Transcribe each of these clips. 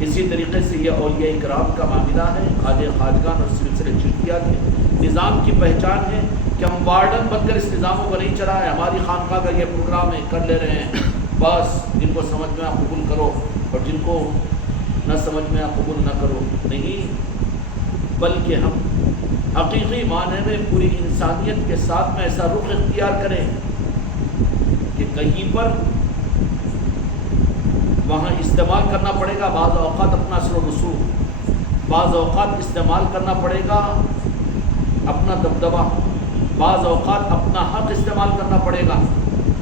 اسی طریقے سے یہ اولیاء اکرام کا معاملہ ہے، خواجہ خواجگان اور سلسلے چشتیہ کے نظام کی پہچان ہے کہ ہم وارڈن بن کر اس نظاموں کو نہیں چلائے، ہماری خانقاہ کا یہ پروگرام ہے، کر لے رہے ہیں، بس جن کو سمجھ میں قبول کرو اور جن کو نہ سمجھ میں قبول نہ کرو، نہیں، بلکہ ہم حقیقی معنی میں پوری انسانیت کے ساتھ میں ایسا رخ اختیار کریں کہ کہیں پر وہاں استعمال کرنا پڑے گا بعض اوقات اپنا اثر و رسوخ، بعض اوقات استعمال کرنا پڑے گا اپنا دبدبہ، بعض اوقات اپنا حق استعمال کرنا پڑے گا،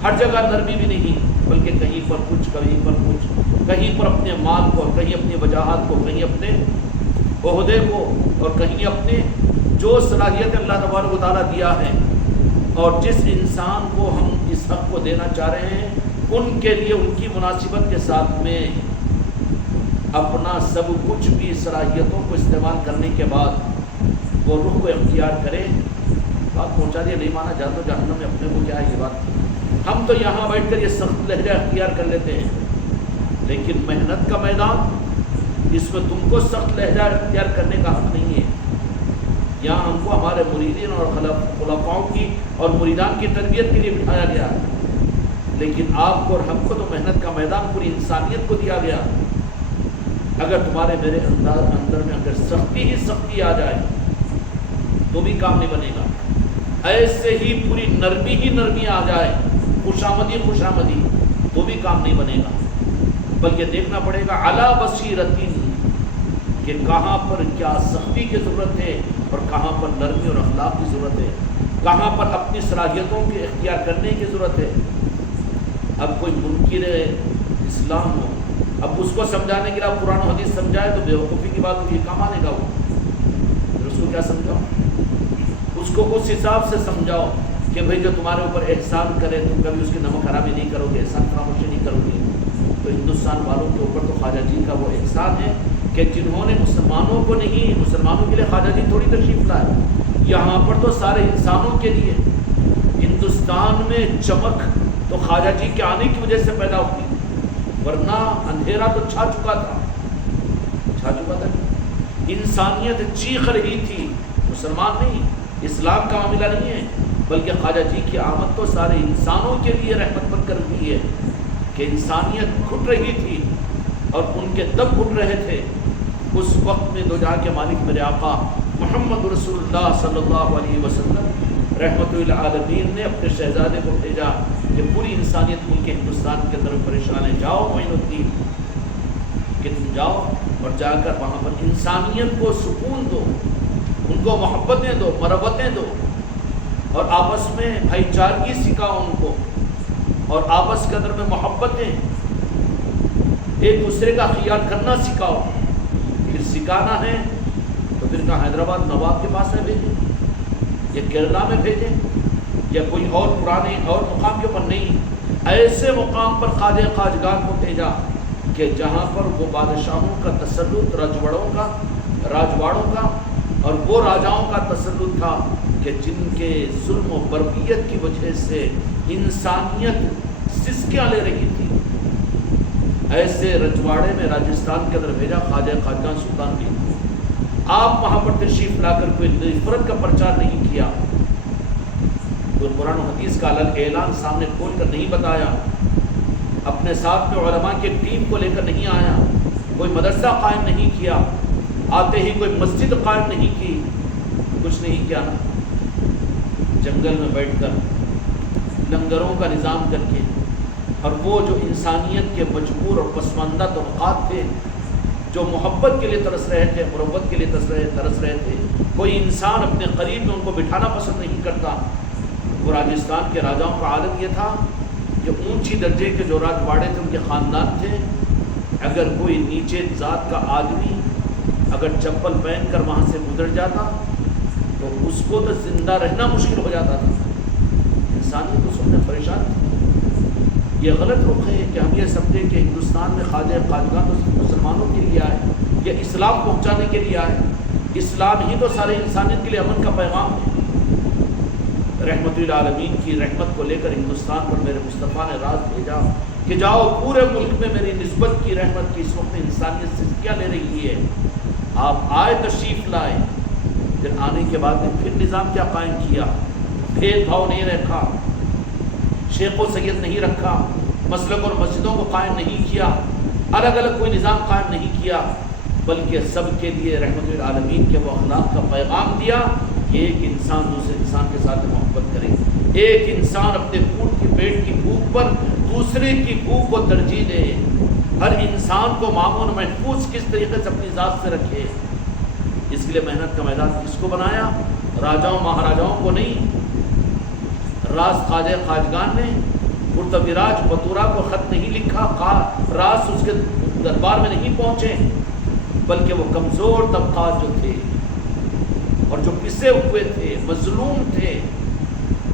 ہر جگہ نرمی بھی نہیں، بلکہ کہیں پر کچھ، کہیں پر کچھ، کہیں پر اپنے مال کو، کہیں اپنی وجاہت کو، کہیں اپنے عہدے کو، اور کہیں اپنے جو صلاحیت اللہ تبارک و تعالیٰ دیا ہے اور جس انسان کو ہم اس حق کو دینا چاہ رہے ہیں ان کے لیے ان کی مناسبت کے ساتھ میں اپنا سب کچھ بھی صلاحیتوں کو استعمال کرنے کے بعد وہ رخ کو اختیار کرے۔ بات پہنچا دیا، نہیں مانا جان تو جہنم میں اپنے کو کیا ہے یہ بات۔ ہم تو یہاں بیٹھ کر یہ سخت لہجہ اختیار کر لیتے ہیں، لیکن محنت کا میدان، اس میں تم کو سخت لہجہ اختیار کرنے کا حق نہیں ہے۔ یہاں ہم کو ہمارے مریدین اور خلفاؤں کی اور مریدان کی تربیت کے لیے بٹھایا گیا، لیکن آپ کو اور ہم کو تو محنت کا میدان پوری انسانیت کو دیا گیا۔ اگر تمہارے میرے اندر میں اگر سختی ہی سختی آ جائے تو بھی کام نہیں بنے گا، ایسے ہی پوری نرمی ہی نرمی آ جائے، خوشامدی خوشامدی، تو بھی کام نہیں بنے گا، بلکہ دیکھنا پڑے گا علی بصیرتین کہ کہاں پر کیا سختی کی ضرورت ہے اور کہاں پر نرمی اور اخلاق کی ضرورت ہے، کہاں پر اپنی صلاحیتوں کے اختیار کرنے کی ضرورت ہے۔ اب کوئی منکر اسلام ہو، اب اس کو سمجھانے کے لیے آپ قرآن و حدیث سمجھائے تو بیوقوفی کی بات ہوگی، کہاں مانے گا وہ؟ پھر اس کو کیا سمجھاؤ؟ اس کو اس حساب سے سمجھاؤ کہ بھئی جو تمہارے اوپر احسان کرے تم کبھی اس کی نمک حرامی نہیں کرو گے، احسان فراموشی نہیں کرو گے۔ تو ہندوستان والوں کے اوپر تو خواجہ جی کا وہ احسان ہے کہ جنہوں نے مسلمانوں کو نہیں، مسلمانوں کے لیے خواجہ جی تھوڑی تشریف لائے، یہاں پر تو سارے انسانوں کے لیے۔ ہندوستان میں چمک تو خواجہ جی کے آنے کی وجہ سے پیدا ہوئی، ورنہ اندھیرا تو چھا چکا تھا۔ انسانیت چیخ رہی تھی، مسلمان نہیں، اسلام کا معاملہ نہیں ہے، بلکہ خواجہ جی کی آمد تو سارے انسانوں کے لیے رحمت بن کر ہوئی ہے کہ انسانیت گھٹ رہی تھی اور ان کے دم گھٹ رہے تھے۔ اس وقت میں دو جہاں کے مالک میرے آقا محمد رسول اللہ صلی اللہ علیہ وسلم رحمت للعالمین نے اپنے شہزادے کو بھیجا کہ پوری انسانیت ملک ہندوستان کے اندر پریشان ہے، جاؤ معین الدین، کہ تم جاؤ اور جا کر وہاں پر انسانیت کو سکون دو، ان کو محبتیں دو، مربتیں دو، اور آپس میں بھائی چارگی سکھاؤ ان کو، اور آپس کے اندر میں محبتیں، ایک دوسرے کا خیال کرنا سکھاؤ۔ پھر سکھانا ہے تو پھر کہاں حیدرآباد نواب کے پاس میں بھیجیں یا کیرلا میں بھیجیں یا کوئی اور پرانے اور مقام کے اوپر نہیں، ایسے مقام پر خواجہ خواجگان کو بھیجا کہ جہاں پر وہ بادشاہوں کا تسلط، راجواڑوں کا اور وہ راجاؤں کا تسلط تھا کہ جن کے ظلم و بربریت کی وجہ سے انسانیت سسکیاں لے رہی تھی، ایسے رجواڑے میں راجستھان کے اندر بھیجا خواجہ خواجگان سلطان بھی۔ آپ وہاں پر تشریف لا کر کوئی نفرت کا پرچار نہیں کیا، کوئی قرآن و حدیث کا اعلان سامنے کھول کر نہیں بتایا، اپنے ساتھ میں علماء کے ٹیم کو لے کر نہیں آیا، کوئی مدرسہ قائم نہیں کیا، آتے ہی کوئی مسجد قائم نہیں کی، کچھ نہیں کیا، جنگل میں بیٹھ کر لنگروں کا نظام کر کے، اور وہ جو انسانیت کے مجبور اور پسماندہ طبقات تھے جو محبت کے لیے ترس رہے تھے، مروت کے لیے ترس رہے تھے، کوئی انسان اپنے قریب میں ان کو بٹھانا پسند نہیں کرتا۔ وہ راجستھان کے راجاؤں کا عادت یہ تھا کہ اونچی درجے کے جو راجواڑے تھے ان کے خاندان تھے، اگر کوئی نیچے ذات کا آدمی اگر چپل پہن کر وہاں سے گزر جاتا تو اس کو تو زندہ رہنا مشکل ہو جاتا تھا۔ انسانیت تو سننے پریشان تھی۔ یہ غلط رخ ہے کہ ہم یہ سمجھیں کہ ہندوستان میں خواجہ خواجگان تو مسلمانوں کے لیے آئے یا اسلام پہنچانے کے لیے آئے، اسلام ہی تو سارے انسانیت کے لیے امن کا پیغام ہے۔ رحمت للعالمین کی رحمت کو لے کر ہندوستان پر میرے مصطفیٰ نے راز بھیجا کہ جاؤ پورے ملک میں میری نسبت کی رحمت کی اس وقت انسانیت سے سسکیاں لے رہی ہے. آپ آئے تشریف لائے، پھر آنے کے بعد میں پھر نظام کیا قائم کیا؟ بھید بھاؤ نہیں رکھا، شیخ و سید نہیں رکھا، مسلک اور مسجدوں کو قائم نہیں کیا، الگ الگ کوئی نظام قائم نہیں کیا، بلکہ سب کے لیے رحمت للعالمین کے وہ اخلاق کا پیغام دیا کہ ایک انسان دوسرے انسان کے ساتھ محبت کرے، ایک انسان اپنے پیٹ کی بھوک پر دوسرے کی بھوک کو ترجیح دے، ہر انسان کو مامون محفوظ کس طریقے سے اپنی ذات سے رکھے. اس کے لیے محنت کا میدان کس کو بنایا؟ راجاؤں مہاراجاؤں کو نہیں. راز خواجہ خواجگان نے پرتویراج بطورا کو خط نہیں لکھا، راز اس کے دربار میں نہیں پہنچے، بلکہ وہ کمزور طبقات جو تھے اور جو پسے ہوئے تھے، مظلوم تھے،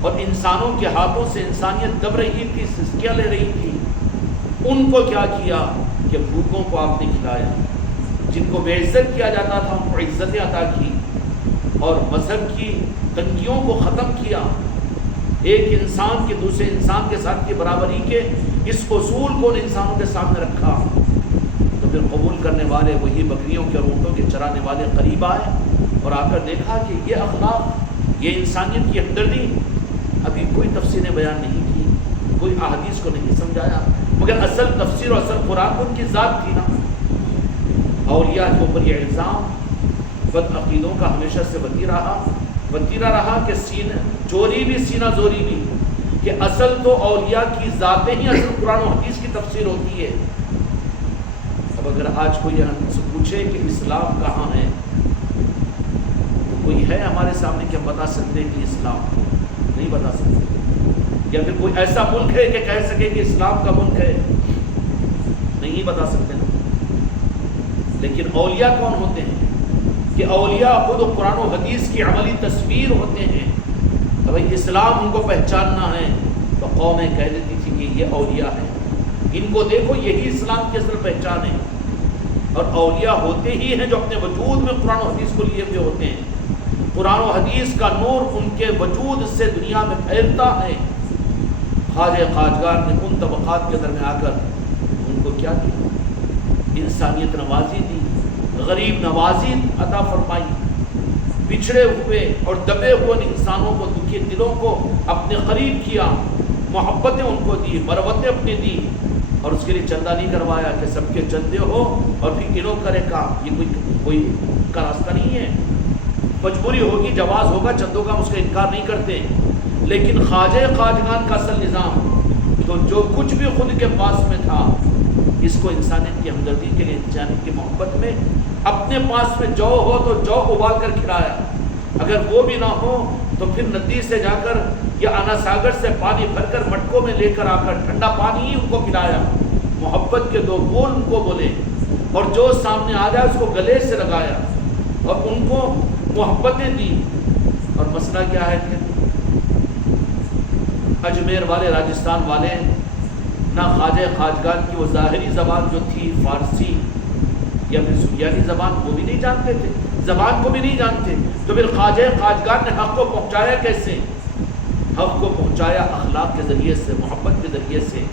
اور انسانوں کے ہاتھوں سے انسانیت دب رہی تھی، سسکیاں لے رہی تھی، ان کو کیا کیا کہ بھوکوں کو آپ نے کھلایا، جن کو بے عزت کیا جاتا تھا ان کو عزتیں عطا کی، اور مذہب کی تنگیوں کو ختم کیا. ایک انسان کے دوسرے انسان کے ساتھ کی برابری کے اس اصول کو ان انسانوں کے سامنے رکھا. تو پھر قبول کرنے والے وہی بکریوں کے اور اونٹوں کے چرانے والے قریب آئے اور آ کر دیکھا کہ یہ اخلاق، یہ انسانیت کی ہمدردی، ابھی کوئی تفسیریں بیان نہیں کی، کوئی احادیث کو نہیں سمجھایا، مگر اصل تفسیر اور اصل قرآن ان کی ذات تھی نا. اولیاء کے اوپر یہ الزام بد عقیدوں کا ہمیشہ سے وتیرا رہا کہ چوری بھی سینہ زوری بھی، کہ اصل تو اولیاء کی ذاتیں ہی اصل قرآن و حدیث کی تفسیر ہوتی ہے. اب اگر آج کوئی ہم سے پوچھے کہ اسلام کہاں ہے، تو کوئی ہے ہمارے سامنے کہ ہم بتا سکتے ہیں کہ اسلام نہیں بتا سکتے، یا پھر کوئی ایسا ملک ہے کہ کہہ سکے کہ اسلام کا ملک ہے، نہیں بتا سکتے نا. لیکن اولیاء کون ہوتے ہیں؟ کہ اولیاء خود قرآن و حدیث کی عملی تصویر ہوتے ہیں. تو بھائی اسلام ان کو پہچاننا ہے تو قومیں کہہ دیتی تھی کہ یہ اولیاء ہیں، ان کو دیکھو یہی اسلام کی اصل پہچان ہے. اور اولیاء ہوتے ہی ہیں جو اپنے وجود میں قرآن و حدیث کو لیے ہوئے ہوتے ہیں. قرآن و حدیث کا نور ان کے وجود سے دنیا میں پھیلتا ہے. خواجہ خواجگان نے ان طبقات کے درمیان آ کر ان کو کیا کیا؟ انسانیت نوازی دی، غریب نوازی عطا فرمائی، بچھڑے ہوئے اور دبے ہوئے انسانوں کو، دکھی دلوں کو اپنے قریب کیا، محبتیں ان کو دی، مروتیں اپنی دی، اور اس کے لیے چندہ نہیں کروایا کہ سب کے چندے ہو اور پھر انہوں کرے کام. یہ کوئی کا راستہ نہیں ہے. مجبوری ہوگی، جواز ہوگا چندوں کا، ہم اس کا انکار نہیں کرتے، لیکن خواجہ خواجگان کا اصل نظام تو جو کچھ بھی خود کے پاس میں تھا، اس کو انسانیت کی ہمدردی کے لیے، انسانیت کی محبت میں، اپنے پاس میں جو ہو تو جو ابال کر کھلایا، اگر وہ بھی نہ ہو تو پھر ندی سے جا کر یا انا ساگر سے پانی بھر کر مٹکوں میں لے کر آ کر ٹھنڈا پانی ہی ان کو پلایا، محبت کے دو بول ان کو بولے، اور جو سامنے آ جائے اس کو گلے سے لگایا اور ان کو محبتیں دی. اور مسئلہ کیا ہے کہ اجمیر والے، راجستھان والے نہ خواجہ خواجگان کی وہ ظاہری زبان جو تھی فارسی یا پھر سریانی زبان، وہ بھی نہیں جانتے تھے، زبان کو بھی نہیں جانتے. تو پھر خواجہ خواجگان نے حق کو پہنچایا کیسے؟ حق کو پہنچایا اخلاق کے ذریعے سے، محبت کے ذریعے سے.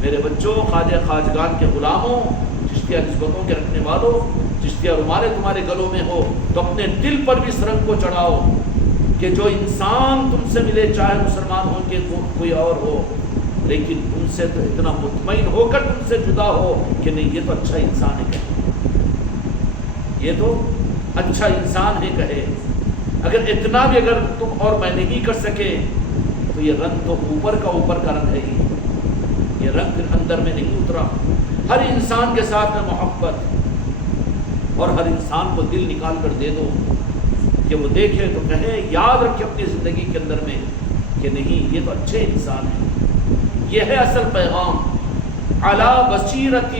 میرے بچوں، خواجہ خواجگان کے غلاموں، چشتیہ نسبتوں کے رکھنے والوں، چشتیہ رومالے تمہارے گلوں میں ہو تو اپنے دل پر بھی اس رنگ کو چڑھاؤ کہ جو انسان تم سے ملے، چاہے مسلمان ہو کہ کوئی اور ہو، لیکن تم سے تو اتنا مطمئن ہو کر تم سے جدا ہو کہ نہیں یہ تو اچھا انسان ہے کہے، یہ تو اچھا انسان ہے کہے. اگر اتنا بھی اگر تم اور میں نہیں کر سکے تو یہ رنگ تو اوپر کا رنگ ہے ہی، یہ رنگ پھر اندر میں نہیں اترا. ہر انسان کے ساتھ میں محبت، اور ہر انسان کو دل نکال کر دے دو کہ وہ دیکھے تو کہے، یاد رکھے اپنی زندگی کے اندر میں کہ نہیں یہ تو اچھے انسان ہیں. یہ ہے اصل پیغام. علی بصیرت،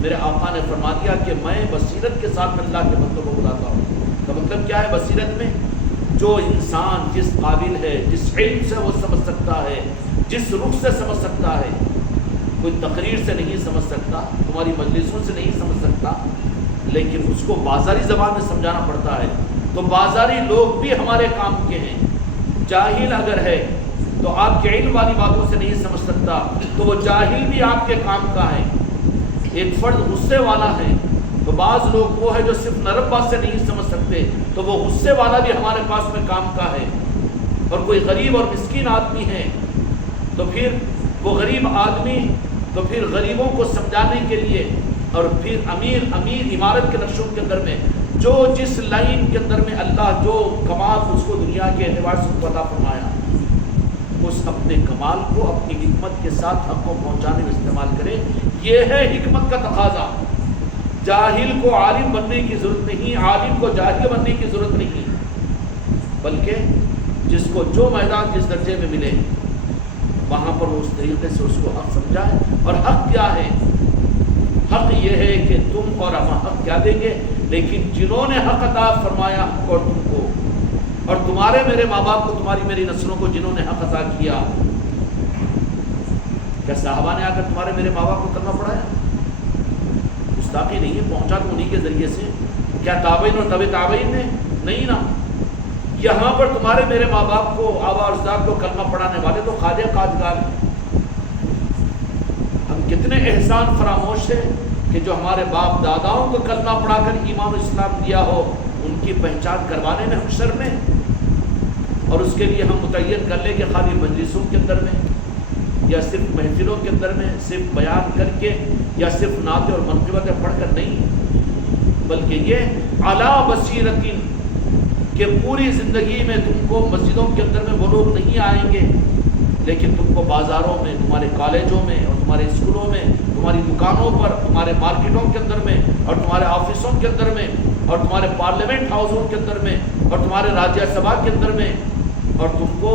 میرے آقا نے فرما دیا کہ میں بصیرت کے ساتھ اللہ کے بندوں کو بلاتا ہوں. کا مطلب کیا ہے بصیرت میں؟ جو انسان جس قابل ہے، جس علم سے وہ سمجھ سکتا ہے، جس رخ سے سمجھ سکتا ہے. کوئی تقریر سے نہیں سمجھ سکتا، تمہاری مجلسوں سے نہیں سمجھ سکتا، لیکن اس کو بازاری زبان میں سمجھانا پڑتا ہے. تو بازاری لوگ بھی ہمارے کام کے ہیں. جاہل اگر ہے تو آپ کے علم والی باتوں سے نہیں سمجھ سکتا، تو وہ جاہل بھی آپ کے کام کا ہے. ایک فرد غصے والا ہے تو بعض لوگ وہ ہے جو صرف نرم بات سے نہیں سمجھ سکتے، تو وہ غصے والا بھی ہمارے پاس میں کام کا ہے، اور کوئی غریب اور مسکین آدمی ہے تو پھر وہ غریب آدمی تو پھر غریبوں کو سمجھانے کے لیے، اور پھر امیر عمارت کے نقشوں کے اندر میں جو جس لائن کے اندر میں اللہ جو کمال اس کو دنیا کے اعتبار سے عطا فرمایا، اس اپنے کمال کو اپنی حکمت کے ساتھ حق کو پہنچانے میں استعمال کرے۔ یہ ہے حکمت کا تقاضا۔ جاہل کو عالم بننے کی ضرورت نہیں، عالم کو جاہل بننے کی ضرورت نہیں، بلکہ جس کو جو میدان جس درجے میں ملے وہاں پر اس طریقے سے اس کو حق سمجھائے۔ اور حق کیا ہے؟ حق یہ ہے کہ تم اور ہم حق کیا دیں گے، لیکن جنہوں نے حق عطا فرمایا اور تم کو، اور تمہارے میرے ماں باپ کو، تمہاری میری نسلوں کو جنہوں نے حق عطا کیا، کیا صحابہ نے آ کر تمہارے میرے ماں باپ کو کلمہ پڑھایا؟ گستاخی نہیں ہے، پہنچا تو انہی کے ذریعے سے۔ کیا تابعین اور تبع تابعین نے؟ نہیں نا۔ یہاں پر تمہارے میرے ماں باپ کو، آبا اور اجداد کو کلمہ پڑھانے والے تو خواجہ قادگان ہیں۔ ہم کتنے احسان فراموش ہیں کہ جو ہمارے باپ داداؤں کو کلمہ پڑھا کر ایمان و اسلام دیا ہو، ان کی پہچان کروانے میں ہم شرم ہیں، اور اس کے لیے ہم متعین کر لیں کہ خالی مجلسوں کے اندر میں یا صرف محفلوں کے اندر میں صرف بیان کر کے یا صرف نعتیں اور منقبتیں پڑھ کر نہیں، بلکہ یہ علی بصیرت کہ پوری زندگی میں تم کو مسجدوں کے اندر میں وہ لوگ نہیں آئیں گے، لیکن تم کو بازاروں میں، تمہارے کالجوں میں اور تمہارے اسکولوں میں، تمہاری دکانوں پر، تمہارے مارکیٹوں کے اندر میں اور تمہارے آفسوں کے اندر میں اور تمہارے پارلیمنٹ ہاؤسوں کے اندر میں اور تمہارے راجیہ سبھا کے اندر میں، اور تم کو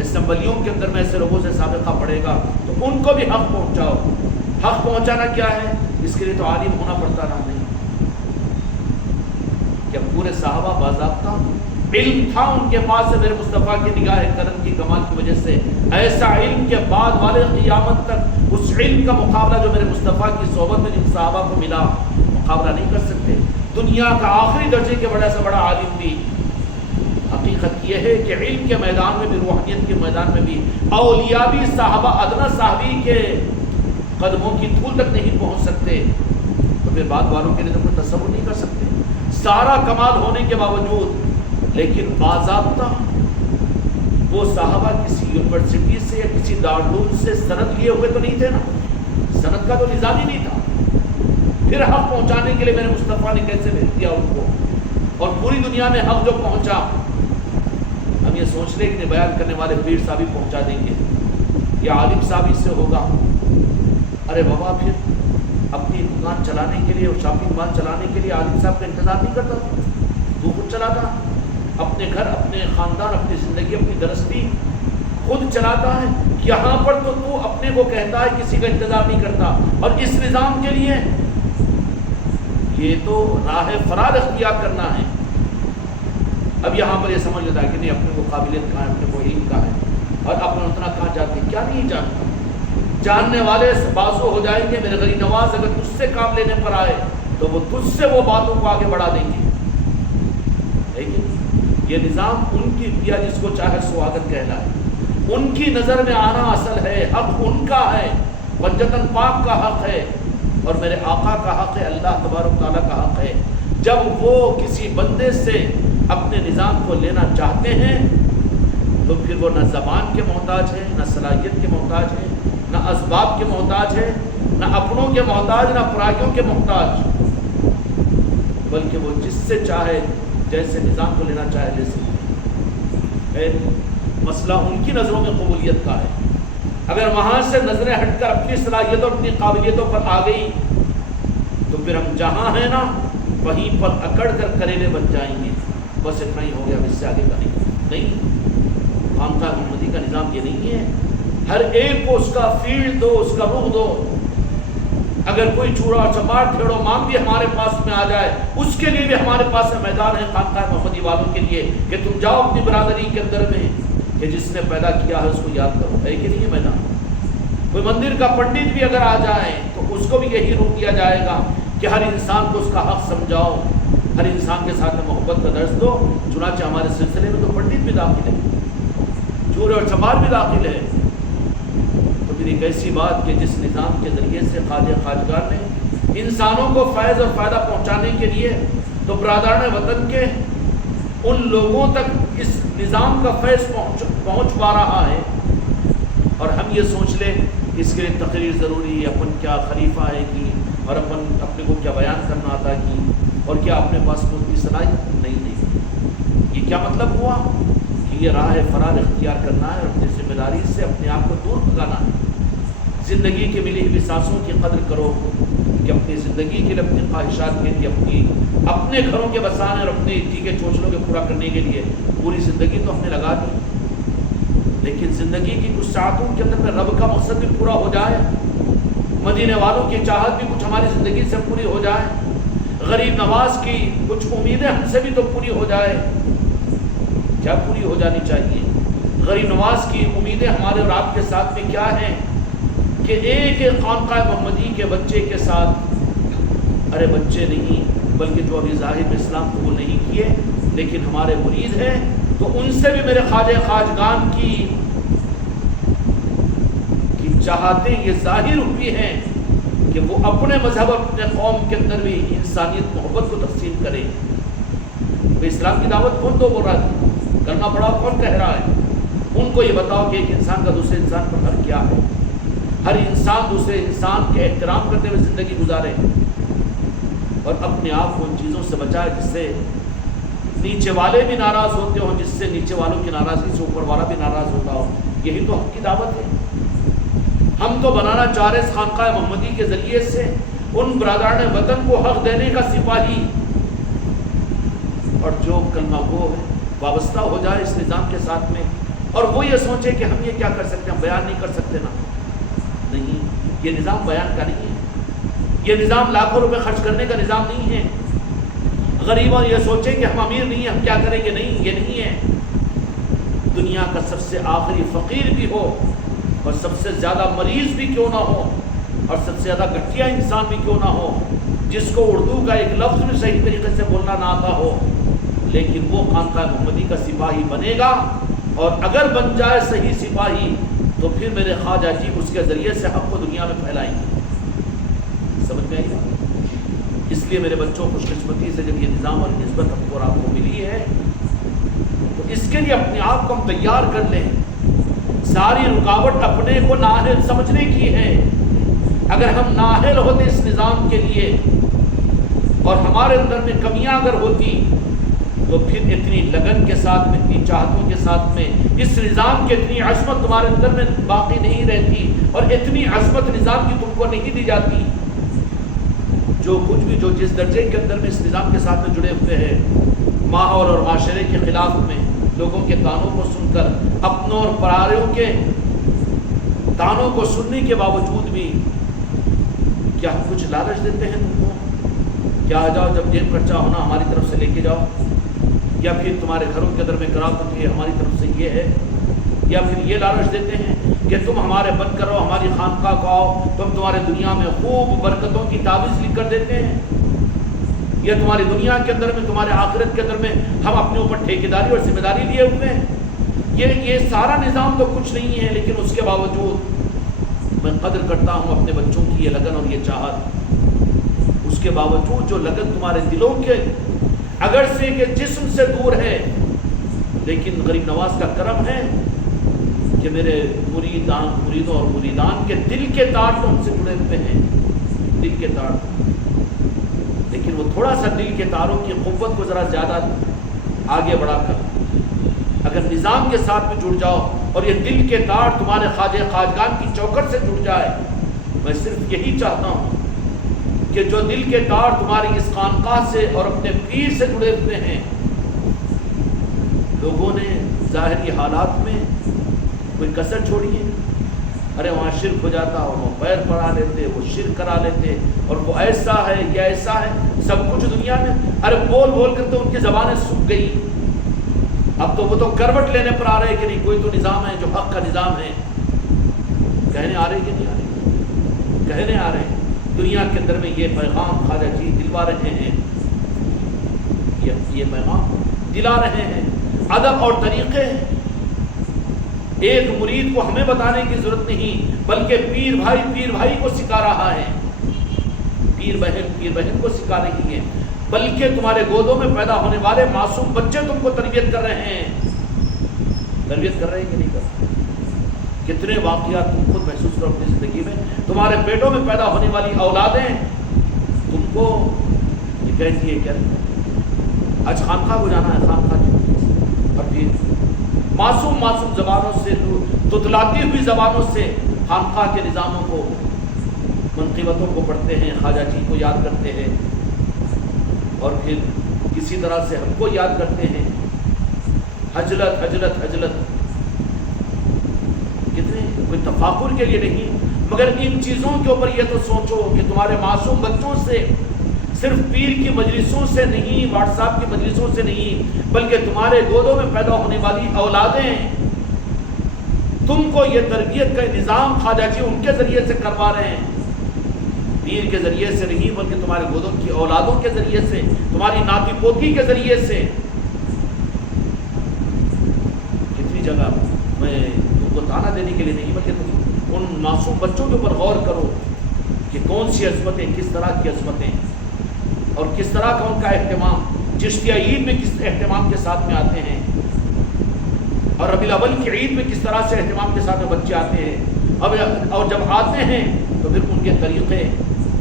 اسمبلیوں کے اندر میں ایسے لوگوں سے سابقہ پڑے گا، تو ان کو بھی حق پہنچاؤ۔ حق پہنچانا کیا ہے؟ اس کے لیے تو عالم ہونا پڑتا نہ نہیں، کیا پورے صحابہ باضابطہ علم تھا ان کے پاس سے میرے مصطفیٰ کی نگاہ کرم کی کمال کی وجہ سے، ایسا علم کے بعد والے قیامت تک اس علم کا مقابلہ جو میرے مصطفیٰ کی صحبت میں جن صحابہ کو ملا، مقابلہ نہیں کر سکتے۔ دنیا کا آخری درجے کے بڑا سے بڑا عالم بھی، حقیقت یہ ہے کہ علم کے میدان میں بھی، روحانیت کے میدان میں بھی اولیاء بھی صحابہ ادنا صحابی کے قدموں کی دھول تک نہیں پہنچ سکتے، تو پھر بعد والوں کے لیے تو کوئی تصور نہیں کر سکتے۔ سارا کمال ہونے کے باوجود لیکن باضابطہ وہ صحابہ کسی یونیورسٹی سے یا کسی دارالعلوم سے سند لیے ہوئے تو نہیں تھے نا، سند کا تو نظام ہی نہیں تھا۔ پھر حق پہنچانے کے لیے میرے مصطفیٰ نے کیسے بھیج دیا ان کو، اور پوری دنیا میں حق جو پہنچا، ہم یہ سوچ لیں کہ بیان کرنے والے پیر صاحب ہی پہنچا دیں گے یا عالم صاحب ہی سے ہوگا۔ ارے بابا، پھر اپنی دکان چلانے کے لیے اور شاپنگ مال چلانے کے لیے عالم صاحب کا انتظار نہیں کرتا، تو خود چلاتا، اپنے گھر، اپنے خاندان، اپنی زندگی، اپنی درستی خود چلاتا ہے۔ یہاں پر تو اپنے کو کہتا ہے، کسی کا انتظار نہیں کرتا، اور اس نظام کے لیے یہ تو راہ فرار اختیار کرنا ہے۔ اب یہاں پر یہ سمجھ لیتا ہے کہ نہیں، اپنے کو قابلیت کہاں ہے، اپنے کو علم کہاں ہے، اور اپنا اتنا کہاں جانتے، کیا نہیں جانتا۔ جاننے والے بازو ہو جائیں گے، میرے غریب نواز اگر تجھ سے کام لینے پر آئے تو وہ تجھ سے وہ باتوں کو آگے بڑھا دیں گے۔ لیکن یہ نظام ان کی کیا، جس کو چاہے سواگت کہلائے، ان کی نظر میں آنا اصل ہے، حق ان کا ہے، وجتن پاک کا حق ہے، اور میرے آقا کا حق ہے، اللہ تبارک تعالیٰ کا حق ہے۔ جب وہ کسی بندے سے اپنے نظام کو لینا چاہتے ہیں تو پھر وہ نہ زبان کے محتاج ہے، نہ صلاحیت کے محتاج ہے، نہ اسباب کے محتاج ہے، نہ اپنوں کے محتاج، نہ پرائیوں کے محتاج، بلکہ وہ جس سے چاہے، جیسے نظام کو لینا چاہے لے سکتے ہیں۔ مسئلہ ان کی نظروں میں قبولیت کا ہے۔ اگر وہاں سے نظریں ہٹ کر اپنی صلاحیتوں اور اپنی قابلیتوں پر آ گئی تو پھر ہم جہاں ہیں نا، وہیں پر اکڑ کر کریلے بن جائیں گے۔ بس اتنا ہی ہو گیا، اس سے آگے کا نہیں۔ خانقاہ محمدی کا نظام یہ نہیں ہے، ہر ایک کو اس کا فیلڈ دو، اس کا رخ دو۔ اگر کوئی چوڑا چماٹ پھیڑو مان بھی ہمارے پاس میں آ جائے، اس کے لیے بھی ہمارے پاس میدان ہے خانقاہ محمدی والوں کے لیے، کہ تم جاؤ اپنی برادری کے اندر میں، کہ جس نے پیدا کیا ہے اس کو یاد کرو، ہے کہ نہیں ہے میدان۔ کوئی مندر کا پنڈت بھی اگر آ جائے تو اس کو بھی یہی روک دیا جائے گا کہ ہر انسان کو اس کا حق سمجھاؤ، ہر انسان کے ساتھ محبت کا درس دو۔ چنانچہ ہمارے سلسلے میں تو پنڈت بھی داخل ہے، چور اور چمار بھی داخل ہے۔ تو پھر ایک ایسی بات کہ جس نظام کے ذریعے سے خواجہ خواجگان نے انسانوں کو فیض اور فائدہ پہنچانے کے لیے، تو برادران وطن کے ان لوگوں تک اس نظام کا فیض پہنچ پا رہا ہے، اور ہم یہ سوچ لیں اس کے لیے تقریر ضروری ہے، اپن کیا خلیفہ ہے کہ اور اپنے کو کیا بیان کرنا آتا کہ اور کیا اپنے پاس کوئی صلاحیت نہیں۔ یہ کیا مطلب ہوا کہ یہ راہ فرار اختیار کرنا ہے، اپنی ذمہ داری سے اپنے آپ کو دور بھگانا ہے۔ زندگی کی ملی ہوئی سانسوں کی قدر کرو کہ اپنی زندگی کے لیے، اپنی خواہشات کے لیے، اپنے گھروں کے بسانے اور اپنے ٹیکے چوچلوں کے پورا کرنے کے لیے پوری زندگی تو ہم نے لگا دی، لیکن زندگی کی کچھ ساعتوں کے اندر میں رب کا مقصد بھی پورا ہو جائے، مدینے والوں کی چاہت بھی کچھ ہماری زندگی سے پوری ہو جائے، غریب نواز کی کچھ امیدیں ہم سے بھی تو پوری ہو جائے۔ کیا پوری ہو جانی چاہیے؟ غریب نواز کی امیدیں ہمارے اور آپ کے ساتھ میں کیا ہیں کہ ایک ایک خانقاہ محمدی کے بچے کے ساتھ، ارے بچے نہیں بلکہ جو ابھی ظاہر میں اسلام قبول نہیں کیے لیکن ہمارے مرید ہیں، تو ان سے بھی میرے خواجہ خواجگان کی چاہتیں یہ ظاہر ہوئی ہیں کہ وہ اپنے مذہب اور اپنے قوم کے اندر بھی انسانیت محبت کو تقسیم کریں۔ اسلام کی دعوت کون تو بول رہا ہے؟ کرنا پڑا کون کہہ رہا ہے؟ ان کو یہ بتاؤ کہ ایک انسان کا دوسرے انسان پر حق کیا ہے، ہر انسان دوسرے انسان کے احترام کرتے ہوئے زندگی گزارے اور اپنے آپ کو ان چیزوں سے بچائے جس سے نیچے والے بھی ناراض ہوتے ہوں، جس سے نیچے والوں کی ناراضگی سے اوپر والا بھی ناراض ہوتا ہو۔ یہی تو حق کی دعوت ہے۔ ہم تو بنانا چاہ رہے اس خانقاہ محمدی کے ذریعے سے ان برادران وطن کو حق دینے کا سپاہی، اور جو کلمہ گو ہے وابستہ ہو جائے اس نظام کے ساتھ میں، اور وہ یہ سوچے کہ ہم یہ کیا کر سکتے ہیں، ہم بیان نہیں کر سکتے نا۔ نہیں، یہ نظام بیان کا نہیں ہے، یہ نظام لاکھوں روپے خرچ کرنے کا نظام نہیں ہے۔ غریبوں یہ سوچے کہ ہم امیر نہیں ہیں، ہم کیا کریں گے، نہیں، یہ نہیں ہے۔ دنیا کا سب سے آخری فقیر بھی ہو اور سب سے زیادہ مریض بھی کیوں نہ ہو اور سب سے زیادہ گھٹیا انسان بھی کیوں نہ ہو، جس کو اردو کا ایک لفظ بھی صحیح طریقے سے بولنا نہ آتا ہو، لیکن وہ خانقاہ محمدی کا سپاہی بنے گا، اور اگر بن جائے صحیح سپاہی تو پھر میرے خواجہ جی اس کے ذریعے سے حق کو دنیا میں پھیلائیں گے۔ سمجھ میں آئی؟ اس لیے میرے بچوں، خوش قسمتی سے جب یہ نظام اور نسبت ہم کو آپ کو ملی ہے تو اس کے لیے اپنے آپ کو ہم تیار کر لیں۔ ساری رکاوٹ اپنے کو نااہل سمجھنے کی ہے۔ اگر ہم نااہل ہوتے اس نظام کے لیے اور ہمارے اندر میں کمیاں اگر ہوتی تو پھر اتنی لگن کے ساتھ میں، اتنی چاہتوں کے ساتھ میں اس نظام کی اتنی عظمت تمہارے اندر میں باقی نہیں رہتی، اور اتنی عظمت نظام کی تم کو نہیں دی جاتی۔ جو کچھ بھی، جو جس درجے کے اندر میں اس نظام کے ساتھ میں جڑے ہوئے ہیں، ماحول اور معاشرے کے خلاف میں لوگوں کے تانوں کو سن کر، اپنوں اور پراروں کے تانوں کو سننے کے باوجود بھی کیا ہم کچھ لالچ دیتے ہیں تم کو؟ کیا آ جاؤ، جب جیب خرچہ ہونا ہماری طرف سے لے کے جاؤ، یا پھر تمہارے گھروں کے اندر میں کراؤ تو یہ ہماری طرف سے یہ ہے، یا پھر یہ لالچ دیتے ہیں کہ تم ہمارے بند کرو، ہماری خانقاہ کو آؤ تو ہم تمہارے دنیا میں خوب برکتوں کی تعویذ لکھ کر دیتے ہیں، یا تمہاری دنیا کے اندر میں، تمہارے آخرت کے اندر میں ہم اپنے اوپر ٹھیکیداری اور ذمہ داری لیے ہوئے ہیں۔ یہ سارا نظام تو کچھ نہیں ہے، لیکن اس کے باوجود میں قدر کرتا ہوں اپنے بچوں کی یہ لگن اور یہ چاہت۔ اس کے باوجود جو لگن تمہارے دلوں کے اگر سے کہ جسم سے دور ہے، لیکن غریب نواز کا کرم ہے کہ میرے مریدوں اور مریدان کے دل کے تار تو ہم سے جڑے ہوئے ہیں، دل کے تار۔ لیکن وہ تھوڑا سا دل کے تاروں کی قوت کو ذرا زیادہ آگے بڑھا کر اگر نظام کے ساتھ میں جڑ جاؤ اور یہ دل کے تار تمہارے خواجہ خواجگان کی چوکھٹ سے جڑ جائے، میں صرف یہی چاہتا ہوں کہ جو دل کے تار تمہاری اس خانقاہ سے اور اپنے پیر سے جڑے ہوئے ہیں، لوگوں نے ظاہری حالات میں کوئی کسر چھوڑی ہے؟ ارے وہاں شرک ہو جاتا اور وہ پیر پڑا لیتے، وہ شرک کرا لیتے، اور وہ ایسا ہے یا ایسا ہے، سب کچھ دنیا میں ارے بول بول کر تو ان کی زبانیں سوکھ گئی۔ اب تو وہ تو کروٹ لینے پر آ رہے کہ نہیں، کوئی تو نظام ہے جو حق کا نظام ہے۔ کہنے آ رہے کہ نہیں آ رہے؟ کہنے آ رہے ہیں۔ دنیا کے اندر میں یہ پیغام خواجہ جی دلوا رہے ہیں، یہ پیغام دلا رہے ہیں۔ ادب اور طریقے ایک مرید کو ہمیں بتانے کی ضرورت نہیں، بلکہ پیر بھائی کو سکھا رہا ہے پیر بہن کو سکھا رہی ہیں، بلکہ تمہارے گودوں میں پیدا ہونے والے معصوم بچے تم کو تربیت کر رہے ہیں۔ تربیت کر رہے ہیں کہ نہیں کر رہے؟ کتنے واقعات تم خود محسوس کرو اپنی زندگی میں، تمہارے پیٹوں میں پیدا ہونے والی اولادیں تم کو یہ کہتی ہے کیا آج خانقاہ کو جانا ہے، خانقاہ، اور پھر معصوم زبانوں سے، تتلاتی ہوئی زبانوں سے خانقاہ کے نظاموں کو، منقبتوں کو پڑھتے ہیں، خواجہ جی کو یاد کرتے ہیں، اور پھر کسی طرح سے ہم کو یاد کرتے ہیں۔ حجلت کتنے، کوئی تفاخر کے لیے نہیں، مگر ان چیزوں کے اوپر یہ تو سوچو کہ تمہارے معصوم بچوں سے، صرف پیر کی مجلسوں سے نہیں، واٹس ایپ کی مجلسوں سے نہیں، بلکہ تمہارے گودوں میں پیدا ہونے والی اولادیں، تم کو یہ تربیت کا نظام خواجہ جی ان کے ذریعے سے کروا رہے ہیں، پیر کے ذریعے سے نہیں، بلکہ تمہارے گودوں کی اولادوں کے ذریعے سے، تمہاری ناتی پوتی کے ذریعے سے۔ کتنی جگہ میں تم کو تانا دینے کے لیے نہیں، بلکہ تم ان معصوم بچوں کے اوپر غور کرو کہ کون سی عظمتیں، کس طرح کی عظمتیں، اور کس طرح کا ان کا اہتمام۔ چشتیہ عید میں کس اہتمام کے ساتھ میں آتے ہیں، اور ربیع الاول کی عید میں کس طرح سے اہتمام کے ساتھ میں بچے آتے ہیں، اور جب آتے ہیں تو پھر ان کے طریقے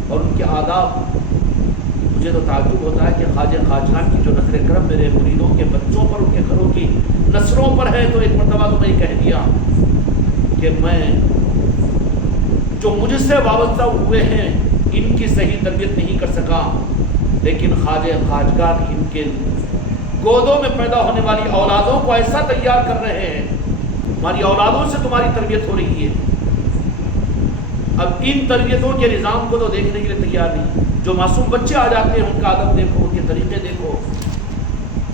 اور ان کے آداب، مجھے تو تعجب ہوتا ہے کہ خواجہ خواجگان کی جو نظر کرم میرے مریدوں کے بچوں پر، ان کے گھروں کی نسلوں پر ہے۔ تو ایک مرتبہ تو میں یہ کہہ دیا کہ میں جو مجھ سے وابستہ ہوئے ہیں ان کی صحیح تربیت نہیں کر سکا، لیکن خواجہ خواجگان ان کے گودوں میں پیدا ہونے والی اولادوں کو ایسا تیار کر رہے ہیں، ہماری اولادوں سے تمہاری تربیت ہو رہی ہے۔ اب ان تربیتوں کے نظام کو تو دیکھنے کے لیے تیار نہیں، جو معصوم بچے آ جاتے ہیں ان کا ادب دیکھو، ان کے طریقے دیکھو،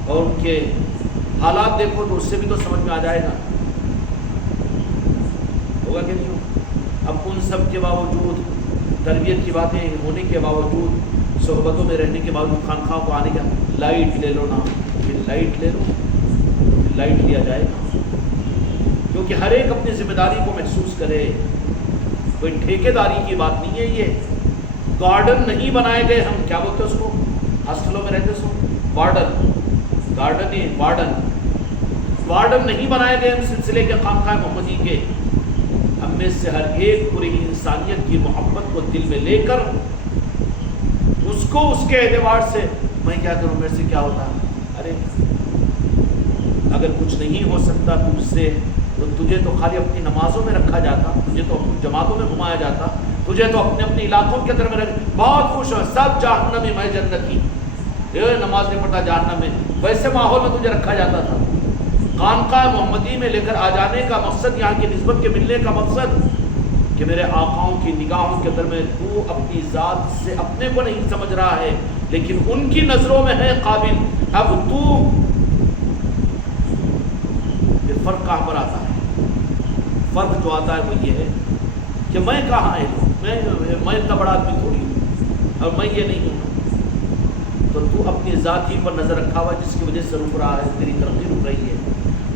اور ان کے حالات دیکھو، تو اس سے بھی تو سمجھ میں آ جائے گا، ہوگا کہ نہیں ہوگا؟ اب ان سب کے باوجود، تربیت کی باتیں ہونے کے باوجود، صحبتوں میں رہنے کے باوجود، خانقاہوں کو آنے کا، لائٹ لے لو نا، پھر لائٹ لے لو، پھر لائٹ لیا جائے گا، کیونکہ ہر ایک اپنی ذمہ داری کو محسوس کرے، کوئی ٹھیکیداری کی بات نہیں ہے۔ یہ گارڈن نہیں بنائے گئے، ہم کیا بولتے ہیں اس کو، ہاسٹلوں میں رہتے سو وارڈن، گارڈن ہی وارڈن نہیں بنائے گئے ہم سلسلے کے خانقاہ محمدی کے۔ ہم میں سے ہر ایک پوری انسانیت کی محبت کو دل میں لے کر، اس کو اس کے اعتبار سے، میں کیا کروں، میرے سے کیا ہوتا، ارے اگر کچھ نہیں ہو سکتا تجھ سے، تو تجھے تو خالی اپنی نمازوں میں رکھا جاتا، تجھے تو اپنی جماعتوں میں گھمایا جاتا، تجھے تو اپنے اپنے علاقوں کے اندر میں بہت خوش ہو، سب جہنمی میں جنتی، نماز نہیں پڑھتا جہنم میں، ویسے ماحول میں تجھے رکھا جاتا تھا۔ خانقاہ محمدی میں لے کر آ جانے کا مقصد، یہاں کی نسبت کے ملنے کا مقصد، کہ میرے آقاؤں کی نگاہوں کے اندر میں تو اپنی ذات سے اپنے کو نہیں سمجھ رہا ہے، لیکن ان کی نظروں میں ہے قابل۔ اب تو یہ فرق کہاں پر آتا ہے؟ فرق جو آتا ہے وہ یہ ہے کہ میں کہاں ہے، میں اتنا بڑا آدمی تھوڑی ہوں، اور میں یہ نہیں ہوں، تو اپنی ذات ہی پر نظر رکھا ہوا جس کی وجہ سے رک رہا ہے، تیری ترقی رک رہی ہے،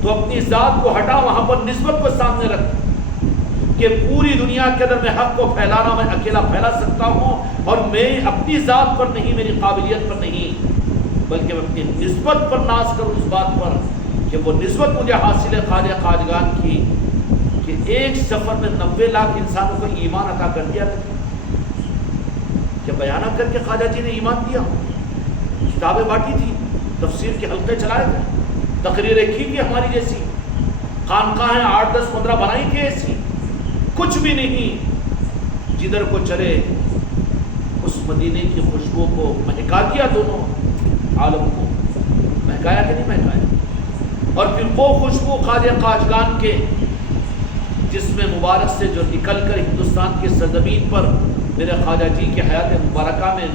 تو اپنی ذات کو ہٹا، وہاں پر نسبت کو سامنے رکھ کہ پوری دنیا کے اندر میں حق کو پھیلانا میں اکیلا پھیلا سکتا ہوں، اور میں اپنی ذات پر نہیں، میری قابلیت پر نہیں، بلکہ میں اپنی نسبت پر ناز کروں، اس بات پر کہ وہ نسبت مجھے حاصل ہے خواجہ خواجگان کی، کہ ایک سفر میں 90 لاکھ انسانوں کو ایمان عطا کر دیا، کہ بیانہ کر کے خواجہ جی نے ایمان دیا، کتابیں بانٹی تھی، تفسیر کے حلقے چلائے تھے، تقریریں کی تھی ہماری جیسی، خانقاہیں 8 10 15 بنائی تھی ایسی، کچھ بھی نہیں، جدھر کو چلے اس مدینے کی خوشبو کو مہکا دیا، دونوں عالم کو مہکایا کہ نہیں مہکایا؟ اور پھر وہ خوشبو خواجہ خواجگان کے جس میں مبارک سے جو نکل کر ہندوستان کی سرزمین پر میرے خواجہ جی کی حیات مبارکہ میں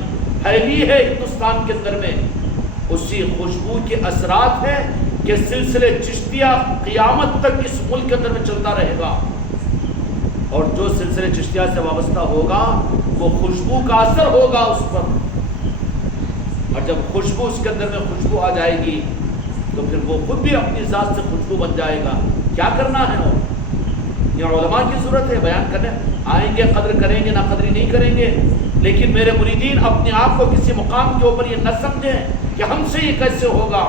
پھیلی ہے، ہندوستان کے اندر میں، اسی خوشبو کے اثرات ہیں کہ سلسلے چشتیہ قیامت تک اس ملک کے اندر میں چلتا رہے گا، اور جو سلسلے چشتیہ سے وابستہ ہوگا وہ خوشبو کا اثر ہوگا اس پر، اور جب خوشبو اس کے اندر میں خوشبو آ جائے گی تو پھر وہ خود بھی اپنی ذات سے خوشبو بن جائے گا۔ کیا کرنا ہے؟ اور یہ علماء کی ضرورت ہے، بیان کرنے آئیں گے، قدر کریں گے، نہ قدری نہیں کریں گے، لیکن میرے مریدین اپنے آپ کو کسی مقام کے اوپر یہ نہ سمجھیں کہ ہم سے یہ کیسے ہوگا.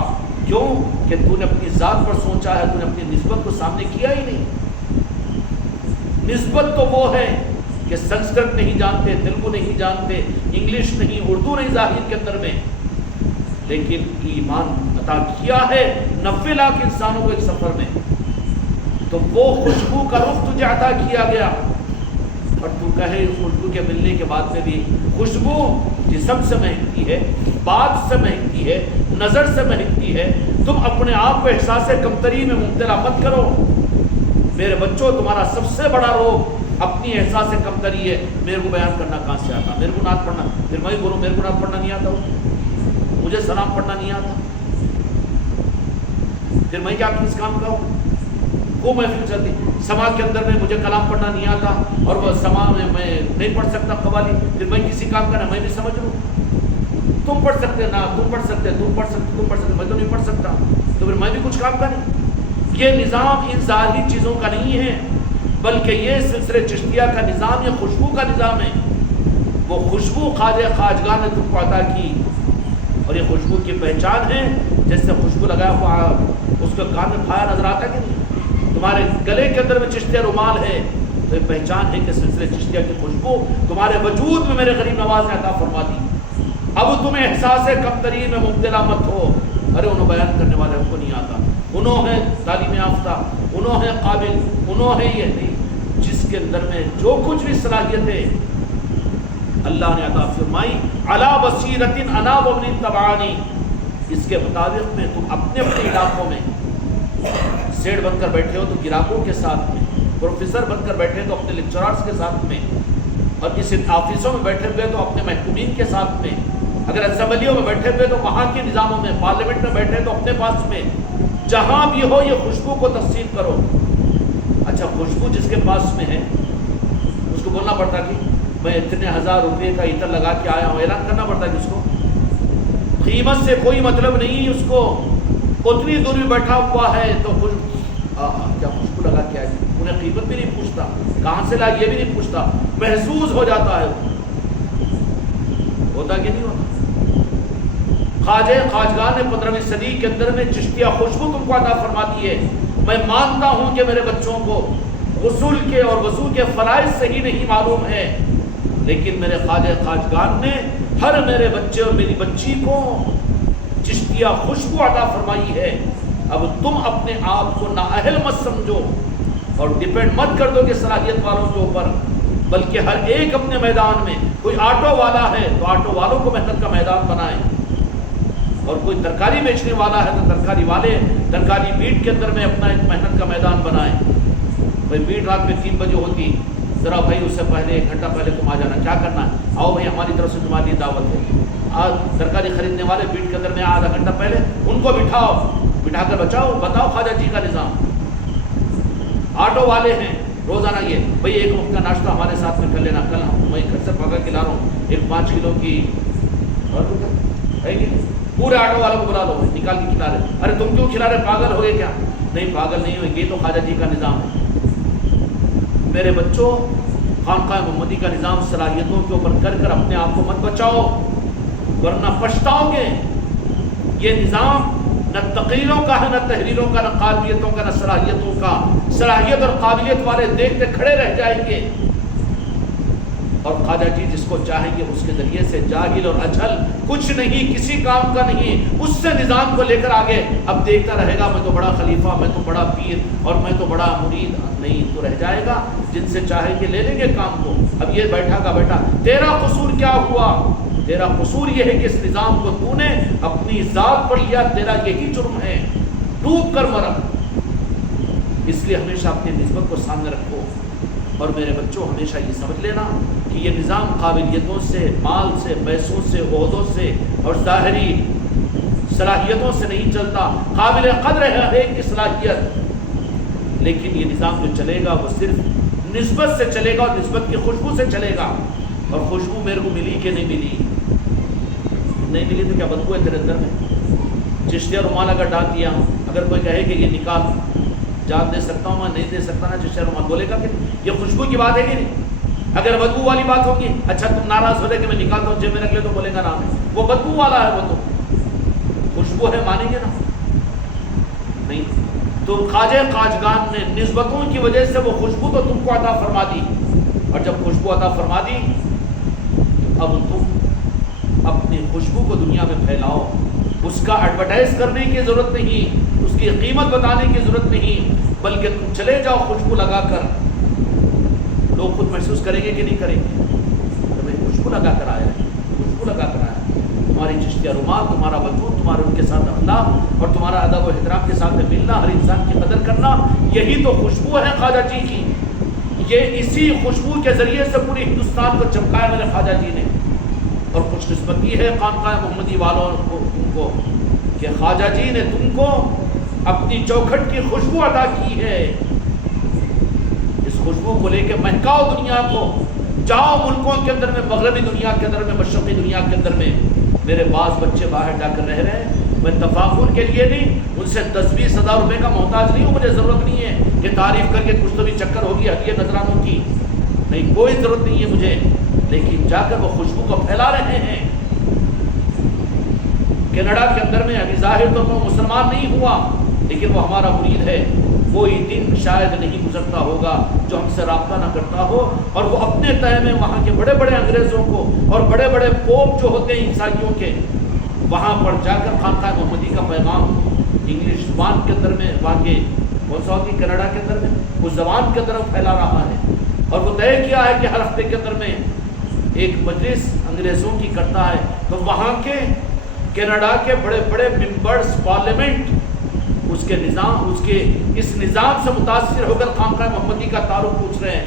کیوں کہ تو نے اپنی ذات پر سوچا ہے, تو نے اپنی نسبت کو سامنے کیا ہی نہیں. نسبت تو وہ ہے کہ سنسکرت نہیں جانتے, تیلگو نہیں جانتے, انگلش نہیں, اردو نہیں ظاہر کے اندر میں, لیکن ایمان عطا کیا ہے 90 لاکھ انسانوں کو ایک سفر میں. تو وہ خوشبو کا رخ تجھے عطا کیا گیا, اور تو کہے اس خوشبو کے ملنے کے بعد میں بھی خوشبو جسم سے مہکتی ہے, بات سے مہکتی ہے, نظر سے مہکتی ہے. تم اپنے آپ کو احساس کمتری میں مبتلا مت کرو. میرے بچوں, تمہارا سب سے بڑا روگ اپنی احساس کمتری ہے. میرے کو بیان کرنا کہاں سے آتا, میرے کو نعت پڑھنا, پھر میں بولوں میرے کو نعت پڑھنا نہیں آتا, مجھے سلام پڑھنا نہیں آتا, پھر میں کیا کس کام کا ہوں. وہ محفل چلتی سما کے اندر میں مجھے کلام پڑھنا نہیں آتا, اور وہ سما میں نہیں پڑھ سکتا قوالی, پھر میں کسی کام کا نہ میں بھی سمجھ لوں. تم پڑھ سکتے نا, تم پڑھ سکتے, تم پڑھ سکتے, تم پڑھ سکتے, میں تو نہیں پڑھ سکتا, تو پھر میں بھی کچھ کام کا نہیں. یہ نظام ان ظاہری چیزوں کا نہیں ہے, بلکہ یہ سلسلے چشتیہ کا نظام, یہ خوشبو کا نظام ہے. وہ خوشبو خواجہ خواجگاہ نے تم کو عطا کی, اور یہ خوشبو کی پہچان ہے. جیسے خوشبو لگایا ہوا اس کو کان میں پھایا نظر آتا کہ نہیں, تمہارے گلے کے اندر میں چشتیہ رومال ہے, تو یہ پہچان ہے کہ سلسلے چشتیہ کی خوشبو تمہارے وجود میں میرے غریب نواز نے عطا فرما دی. اب تمہیں احساس کمتری میں مبتلا مت ہو. ارے انہوں بیان کرنے والے ہم کو نہیں آتا, انہوں ہیں تعلیم یافتہ, انہوں ہیں قابل, انہوں ہیں یہ نہیں. جس کے اندر میں جو کچھ بھی صلاحیتیں اللہ نے عطا فرمائی, علی بصیرۃ انا ومن اتبعنی, اس کے مطابق میں تم اپنے اپنے علاقوں میں سیٹ بن کر بیٹھے ہو تو گراہکوں کے ساتھ میں, پروفیسر بن کر بیٹھے تو اپنے لیکچرارز کے ساتھ میں, اور اس آفسوں میں بیٹھے ہوئے تو اپنے محکومین کے ساتھ میں, اگر اسمبلیوں میں بیٹھے ہوئے تو وہاں کے نظاموں میں, پارلیمنٹ میں بیٹھے تو اپنے پاس میں, جہاں بھی ہو یہ خوشبو کو تقسیم کرو. اچھا خوشبو جس کے پاس میں ہے اس کو بولنا پڑتا کہ میں اتنے 1000 روپے کا عطر لگا کے آیا ہوں, اعلان کرنا پڑتا کہ اس کو قیمت سے کوئی مطلب نہیں, اس کو اتنی دور میں بیٹھا ہوا ہے تو کیا خوشبو لگا کے آئے, انہیں قیمت بھی نہیں پوچھتا, کہاں سے لا یہ بھی نہیں پوچھتا, محسوس ہو جاتا ہے. ہوتا کہ نہیں ہوتا. خواجہ خواجگاہ نے 15ویں صدی کے اندر میں چشتیہ خوشبو تم کو عطا فرما دی ہے. میں مانتا ہوں کہ میرے بچوں کو غسل کے اور وضو کے فرائض صحیح نہیں معلوم ہے, لیکن میرے خواجہ خواجگاہ نے ہر میرے بچے اور میری بچی کو چشتیہ خوشبو عطا فرمائی ہے. اب تم اپنے آپ کو نااہل مت سمجھو اور ڈیپینڈ مت کر دو کہ صلاحیت والوں کے اوپر, بلکہ ہر ایک اپنے میدان میں, کوئی آٹو والا ہے تو آٹو والوں کو محنت کا میدان بنائیں, اور کوئی ترکاری بیچنے والا ہے تو ترکاری والے ترکاری بیٹ کے اندر میں اپنا ایک محنت کا میدان بنائیں. بھائی بیٹ رات میں 3 بجے ہوتی, ذرا بھائی اس سے پہلے 1 گھنٹہ پہلے تم آ جانا, کیا کرنا ہے, آؤ بھائی ہماری طرف سے تمہاری دعوت ہے. آج ترکاری خریدنے والے بیٹ کے اندر میں آدھا گھنٹہ پہلے ان کو بٹھاؤ, بٹھا کر بتاؤ خواجہ جی کا نظام. آٹو والے ہیں روزانہ یہ بھئی 1 وقت کا ناشتہ ہمارے ساتھ میں کر لینا, کل میں گھر سے پکا کے لا رہا ہوں, ایک 5 کلو کی ہے کہ پورے آٹو والوں کو بلا لو, نکال کے کھلا رہے. ارے تم کیوں کھلا رہے, پاگل ہو گئے کیا؟ نہیں پاگل نہیں ہوئے, یہ تو خواجہ جی کا نظام ہے. میرے بچوں, خانقاہ محمدی کا نظام صلاحیتوں کے اوپر کر کر اپنے آپ کو مت بچاؤ, ورنہ پچھتاؤ گے. یہ نظام نہ تقریروں کا ہے, نہ تحریروں کا, نہ قابلیتوں کا, نہ صلاحیتوں کا. صلاحیت اور قابلیت والے دیکھتے کھڑے رہ جائیں گے, اور خواجہ جی جس کو چاہیں گے اس کے ذریعے سے جاہل اور اجھل کچھ نہیں, کسی کام کا نہیں, اس سے نظام کو لے کر آگے اب دیکھتا رہے گا میں تو بڑا خلیفہ, میں تو بڑا پیر, اور میں تو بڑا مرید. نہیں, تو رہ جائے گا. جن سے چاہیں گے لے لیں گے کام کو. اب یہ بیٹھا کا بیٹا, تیرا قصور کیا ہوا؟ تیرا قصور یہ ہے کہ اس نظام کو تو نے اپنی ذات پر لیا, تیرا یہی جرم ہے, ڈوب کر مرا. اس لیے ہمیشہ اپنی نسبت کو سامنے رکھو. اور میرے بچوں ہمیشہ یہ سمجھ لینا کہ یہ نظام قابلیتوں سے, مال سے, پیسوں سے, عہدوں سے اور ظاہری صلاحیتوں سے نہیں چلتا. قابل قدر ہے ہر ایک کی صلاحیت, لیکن یہ نظام جو چلے گا وہ صرف نسبت سے چلے گا اور نسبت کی خوشبو سے چلے گا. اور خوشبو میرے کو ملی کہ نہیں ملی؟ نہیں ملی تو کیا بدبو ہے تیرے اندر میں؟ چشتیہ رومال اگر ڈال دیا, اگر کوئی کہے کہ یہ نکال, جان دے سکتا ہوں میں, نہیں دے سکتا نا, چشتیہ رومال بولے گا کہ یہ خوشبو کی بات ہے کہ نہیں؟ اگر بدبو والی بات ہوگی، اچھا تم ناراض ہو رہے کہ میں نکالتا ہوں جیب میں رکھ لے تو بولے گا نام ہے، وہ بدبو والا ہے، وہ تو خوشبو ہے، مانیں گے نا؟ نہیں۔ تو خواجہ قاجگان نے نسبتوں کی وجہ سے وہ خوشبو تو تم کو عطا فرما دی، اور جب خوشبو عطا فرما دی اب تم اپنی خوشبو کو دنیا میں پھیلاؤ، اس کا ایڈورٹائز کرنے کی ضرورت نہیں، اس کی قیمت بتانے کی ضرورت نہیں، بلکہ تم چلے جاؤ خوشبو لگا کر، لوگ خود محسوس کریں گے کہ نہیں کریں گے؟ تمہیں خوشبو لگا کر آیا ہے، خوشبو لگا کر آیا ہے۔ تمہاری چشتیہ رومال، تمہارا وجود، تمہارے ان کے ساتھ اخلاق اور تمہارا ادب و احترام کے ساتھ ملنا، ہر انسان کی قدر کرنا، یہی تو خوشبو ہے خواجہ جی کی۔ یہ اسی خوشبو کے ذریعے سے پورے ہندوستان کو چمکایا میرے خواجہ جی نے، اور خوش قسمتی ہے خانقاہ محمدی والوں کو تم کو کہ خواجہ جی نے تم کو اپنی چوکھٹ کی خوشبو عطا کی ہے۔ اس خوشبو کو لے کے مہکاؤ دنیا کو، جاؤ ملکوں کے اندر میں، مغربی دنیا کے اندر میں، مشرقی دنیا کے اندر میں۔ میرے بعض بچے باہر جا کر رہ رہے ہیں، میں تفاخر کے لیے نہیں، ان سے 10-20 ہزار روپے کا محتاج نہیں ہوں، مجھے ضرورت نہیں ہے کہ تعریف کر کے کچھ تو بھی چکر ہوگی ہدیہ نذرانوں کی، نہیں، کوئی ضرورت نہیں ہے مجھے، لیکن جا کر وہ خوشبو کو پھیلا رہے ہیں۔ کینیڈا کے اندر میں ابھی ظاہر طور پر مسلمان نہیں ہوا، لیکن وہ ہمارا مرید ہے، کوئی دن شاید نہیں گزرتا ہوگا جو ہم سے رابطہ نہ کرتا ہو، اور وہ اپنے تہہ میں وہاں کے بڑے بڑے انگریزوں کو اور بڑے بڑے پوپ جو ہوتے ہیں عیسائیوں کے، وہاں پر جا کر خانقاہ محمدی کا پیغام انگلش زبان کے اندر میں، وہاں کے کون سا ہوتی کینیڈا کے اندر میں اس زبان کے اندر پھیلا رہا ہے، اور وہ طے کیا ہے کہ ہر ہفتے کے اندر میں ایک مجلس انگریزوں کی کرتا ہے، تو وہاں کے کینیڈا کے بڑے بڑے ممبرز پارلیمنٹ اس کے نظام، اس کے اس نظام سے متاثر ہو کر خانقاہ محمدی کا تعارف پوچھ رہے ہیں،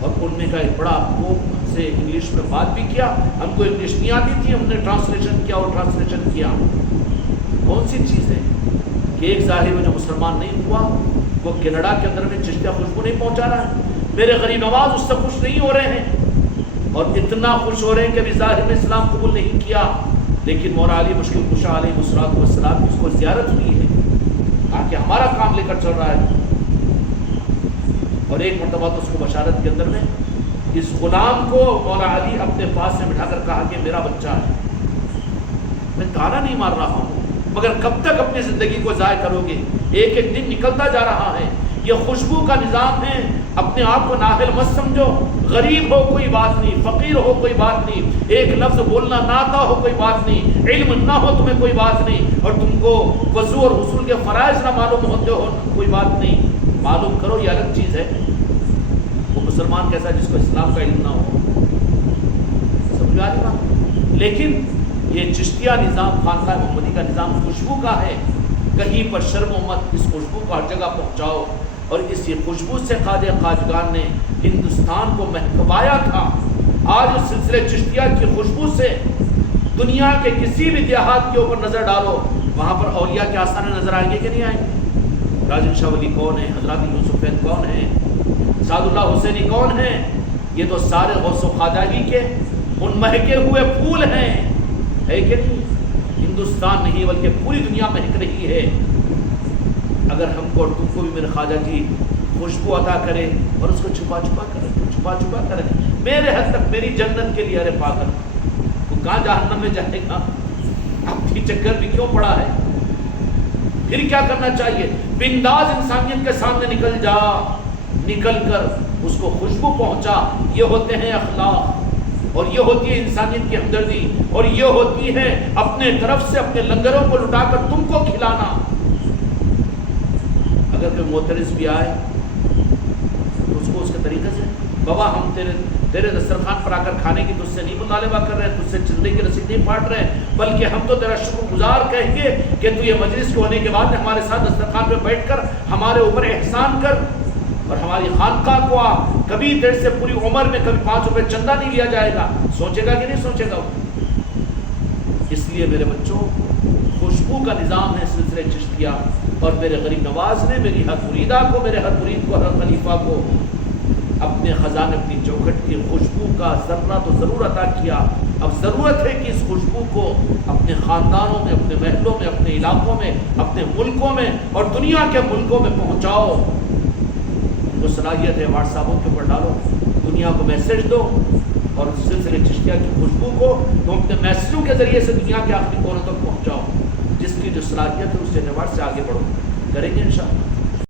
اور ان میں کا ایک بڑا پوپ سے انگلش میں بات بھی کیا، ہم کو انگلش نہیں آتی تھی، ہم نے ٹرانسلیشن کیا اور ٹرانسلیشن کیا۔ کون سی چیز ہے کہ ایک ظاہر میں جو مسلمان نہیں ہوا وہ کینیڈا کے اندر میں چشتیہ خوشبو نہیں پہنچا رہا ہے، میرے غریب نواز اس سے خوش نہیں ہو رہے ہیں، اور اتنا خوش ہو رہے ہیں کہ ابھی ظاہر میں اسلام قبول نہیں کیا، لیکن مولا علی مشکل کشا علیہ الصلوۃ والسلام کی اس کو زیارت ہوئی ہے، تاکہ ہمارا کام لے کر چل رہا ہے، اور ایک مرتبہ تو اس کو بشارت کے اندر میں اس غلام کو مولا علی اپنے پاس سے بٹھا کر کہا کہ میرا بچہ ہے، میں تانا نہیں مار رہا ہوں، مگر کب تک اپنی زندگی کو ضائع کرو گے، ایک ایک دن نکلتا جا رہا ہے، یہ خوشبو کا نظام ہے، اپنے آپ کو نااہل مت سمجھو، غریب ہو کوئی بات نہیں، فقیر ہو کوئی بات نہیں، ایک لفظ بولنا نہ آتا ہو کوئی بات نہیں، علم نہ ہو تمہیں کوئی بات نہیں، اور تم کو وضو اور غسل کے فرائض نہ معلوم ہوتے ہو کوئی بات نہیں، معلوم کرو، یہ الگ چیز ہے۔ وہ مسلمان کیسا جس کو اسلام کا علم نہ ہو، سمجھ آ رہی بات؟ لیکن یہ چشتیہ نظام، خانقاہ محمدی کا نظام خوشبو کا ہے، کہیں پر شرم و مت، اس خوشبو کو ہر جگہ پہنچاؤ، اور اسی خوشبو سے خواجہ قاجگان نے ہندوستان کو مہکوایا تھا۔ آج اس سلسلے چشتیہ کی خوشبو سے دنیا کے کسی بھی دیہات کے اوپر نظر ڈالو، وہاں پر اولیاء کے آثار نظر آئیں گے کہ نہیں آئیں گے؟ راجن شاہ ولی کون ہے؟ حضرات یوسف فین کون ہیں؟ سعد اللہ حسینی کون ہیں؟ یہ تو سارے غوث و خواجہ ہی کے ان مہکے ہوئے پھول ہیں، ہے کہ نہیں؟ ہندوستان نہیں بلکہ پوری دنیا مہک رہی ہے۔ اگر ہم کو اور تم کو بھی میرے خواجہ جی خوشبو عطا کرے اور اس کو چھپا چھپا کرے، میرے حد تک میری جنت کے لیے، ارے پاگل تو کہاں جہنم میں جائے گا؟ اپنی چکر بھی کیوں پڑا ہے؟ پھر کیا کرنا چاہیے؟ بنداز انسانیت کے سامنے نکل جا، نکل کر اس کو خوشبو پہنچا، یہ ہوتے ہیں اخلاق، اور یہ ہوتی ہے انسانیت کی ہمدردی، اور یہ ہوتی ہے اپنے طرف سے اپنے لنگروں کو لٹا کر تم کو کھلانا۔ اگر کوئی معترض بھی آئے تو اس کو اس کے طریقے سے، بابا ہم تیرے دسترخوان پر آ کر کھانے کی تجھ سے نہیں مطالبہ کر رہے ہیں، تجھ سے چندے کی رسید نہیں پاٹ رہے ہیں، بلکہ ہم تو تیرا شکر گزار کہیں گے کہ تو یہ مجلس کے ہونے کے بعد ہمارے ساتھ دسترخوان پہ بیٹھ کر ہمارے اوپر احسان کر، اور ہماری خانقاہ کو آ، کبھی تیرے سے پوری عمر میں کبھی 5 روپے چندہ نہیں لیا جائے گا۔ سوچے گا کہ نہیں سوچے گا؟ اس لیے میرے بچوں، خوشبو کا نظام ہے سلسلہ چشتیہ، اور میرے غریب نواز نے میری ہر مریدہ کو، میرے ہر مرید کو، ہر خلیفہ کو اپنے خزانے، اپنی چوکھٹ کی خوشبو کا ذرہ تو ضرور عطا کیا۔ اب ضرورت ہے کہ اس خوشبو کو اپنے خاندانوں میں، اپنے محلوں میں، اپنے علاقوں میں، اپنے ملکوں میں اور دنیا کے ملکوں میں پہنچاؤ۔ ان کو صلاحیت ہے، واٹس ایپوں کے اوپر ڈالو، دنیا کو میسج دو، اور سلسلے چشتیہ کی خوشبو کو تم اپنے میسجوں کے ذریعے سے دنیا کے آخری کونوں تک پہنچاؤ، جس کی جو صلاحیت ہے اس سے نواز سے آگے بڑھو، کریں گے انشاءاللہ۔